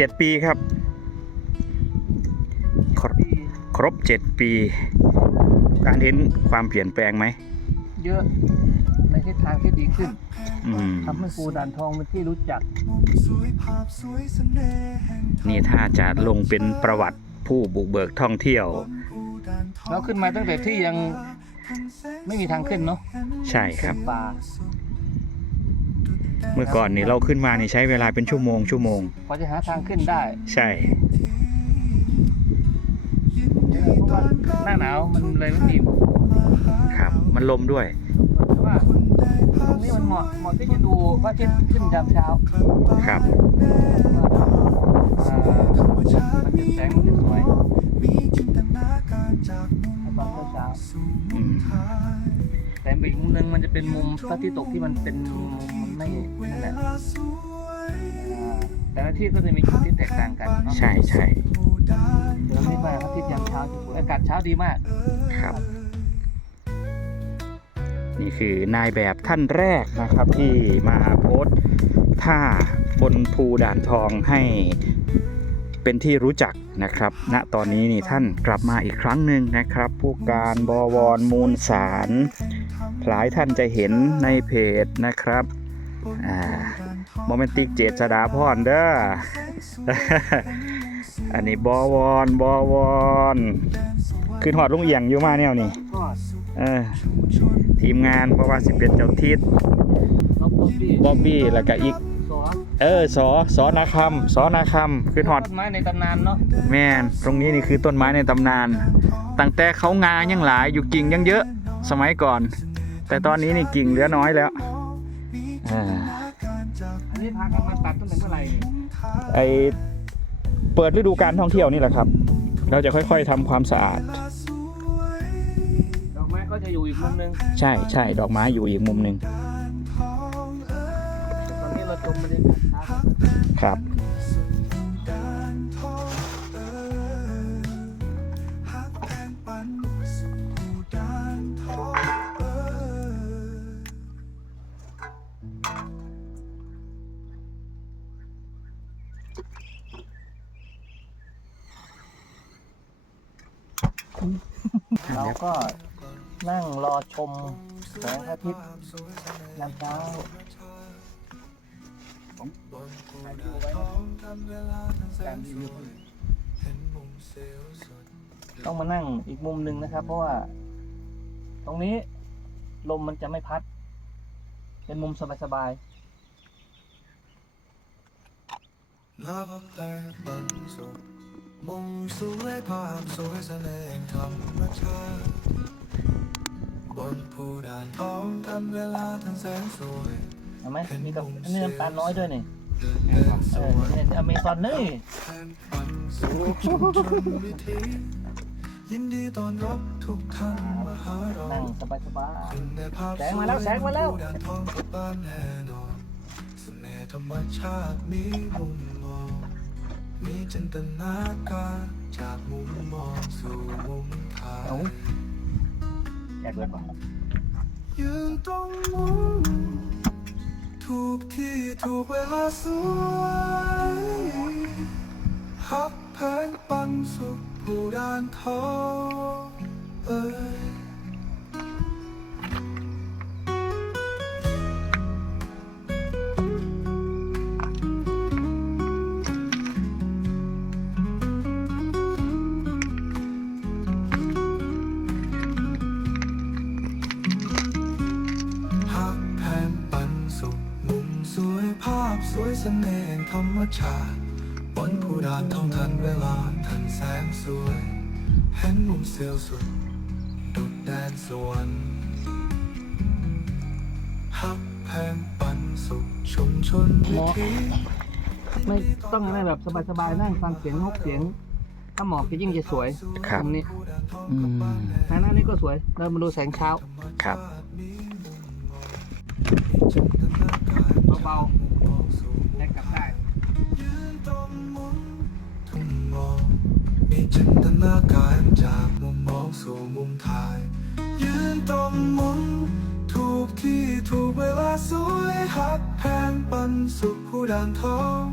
เจ็ดปีครับ ครบปีครบเจ็ดปี การเห็นความเปลี่ยนแปลงไหม เยอะในทิศทางที่ดีขึ้นอืมทำให้ภูด่านทองเป็นที่รู้จัก นี่ถ้าจะลงเป็นประวัติผู้บุกเบิกท่องเที่ยว เราขึ้นมาตั้งแต่ที่ยังไม่มีทางขึ้นเนาะใช่ครับเป็นป่า เมื่อก่อนนี่เราขึ้นมานี่ใช้เวลาเป็นชั่วโมงชั่วโมงพอจะหาทางขึ้นได้ใช่เพราะว่าหน้าหนาวมันเลยไม่มีครับ มันลมด้วยแต่ว่าตรงนี้มันเหมาะเหมาะที่จะดูพระอาทิตย์ขึ้นยามเช้าครับอ่ามันจะแสงมันจะสวยตอนเช้าอืม ๆแต่อีกมุมหนึงมันจะเป็นมุมพระอาทิตย์ตกที่มันเป็นมุมมันไม่นั่นแหละอ่าแต่ละที่ก็จะมีจุดที่แตกต่างกันเนาะใช่ใช่เดี๋ยวนี้มาพระอาทิตย์ยามเช้าจะสวยอากาศเช้าดีมาก ครับ นี่คือนายแบบท่านแรกนะครับที่มาโพสต์ท่าบนภูด่านทองให้เป็นที่รู้จักนะครับ ณ ตอนนี้นี่ท่านกลับมาอีกครั้งหนึ่งนะครับ ผู้การบวรมูลสาร หลายท่านจะเห็นในเพจนะครับอ่าโมเมนติกเจษดาพรเด้อ อันนี้บวรบวรขึ้นหอดลุงเอียงอยู่มาแนวนี่ก็เออทีมงานเพราะว่าสิเป็นเจ้าทิศลบปุ๊บพี่บ๊อบบี้แล้วก็อีกสอเออสอสอนาคำสอนาคำขึ้นหอดต้นไม้ในตำนานเนาะแม่นตรงนี้นี่คือต้นไม้ในตำนานตั้งแต่เขางายังหลายอยู่กิ่งยังเยอะสมัยก่อน แต่ตอนนี้นี่กิ่งเหลือน้อยแล้วอ่าอันนี้พากันมาตัดตั้งแต่เมื่อไหร่นี่ไอเปิดฤดูการท่องเที่ยวนี่แหละครับ เราจะค่อยๆทำความสะอาด ดอกไม้ก็จะอยู่อีกมุมหนึงใช่ใช่ดอกไม้อยู่อีกมุมหนึ่งตอนนี้เราชมบรรยากาศช้าครับ ครับ เราก็นั่งรอชมแสงพระอาทิตย์ยามเช้าถ่ายดูไว้การรีวิวต้องมานั่งอีกมุมหนึ่งนะครับ เพราะว่า ตรงนี้ลมมันจะไม่พัด เป็นมุมสบายนั บแต่บรรสุขมุ่งสู่ให้ภาพสวยแสดงธรรมชาติบนภูด่านทองทันเวลาทันแสนสวยๆเห็นไหมมีกับอันนี้น้ำตาลน้อยด้วยนี่เดินเดินสเออวนเนี่ยอเมซอนนี่แทนปันสู่ชุมชนวิถียินดีต้อนรับทุกท่านมาหาเรานั่งสบายคุณได้ภาพแสงมาแล้วแสงมาแล้วภูด่านทองกับบ้านแน่นอนเสน่ห์ธรรมชาติมีมุมมองมี จินตนาการจากมุมมองสู่มุมถ่าๆเอายแยกเลยป่ะยืนตรงมุมถูกที่ถูกเวลาสวยฮักแพงปันสุขผู้ด่านทองเอ้ย สวยเสน่ห์ธรรมชาติบนผู้ดานท่องทันเวลาทันแสงสวย เห็นมุมเสียวสุด ดุดแดนสวรรค์หักแผนปันสุขชุมชนวิถีไม่ต้องนั่งแบบสบายๆนั่งฟังเสียงนกเสียง ถ้าหมอกจะยิ่งจะสวยครับ ตรงนี้อืมทางหน้านี้ก็สวยเรามาดูแสงเช้าครับ เบาๆ และกลับได้มองมีจินตนาการจากมุมมองสู่มุมถ่าย ยืนตรงมุมถูกที่ถูกเวลาสวยหักแพงปันสุขผู้ด่านทอง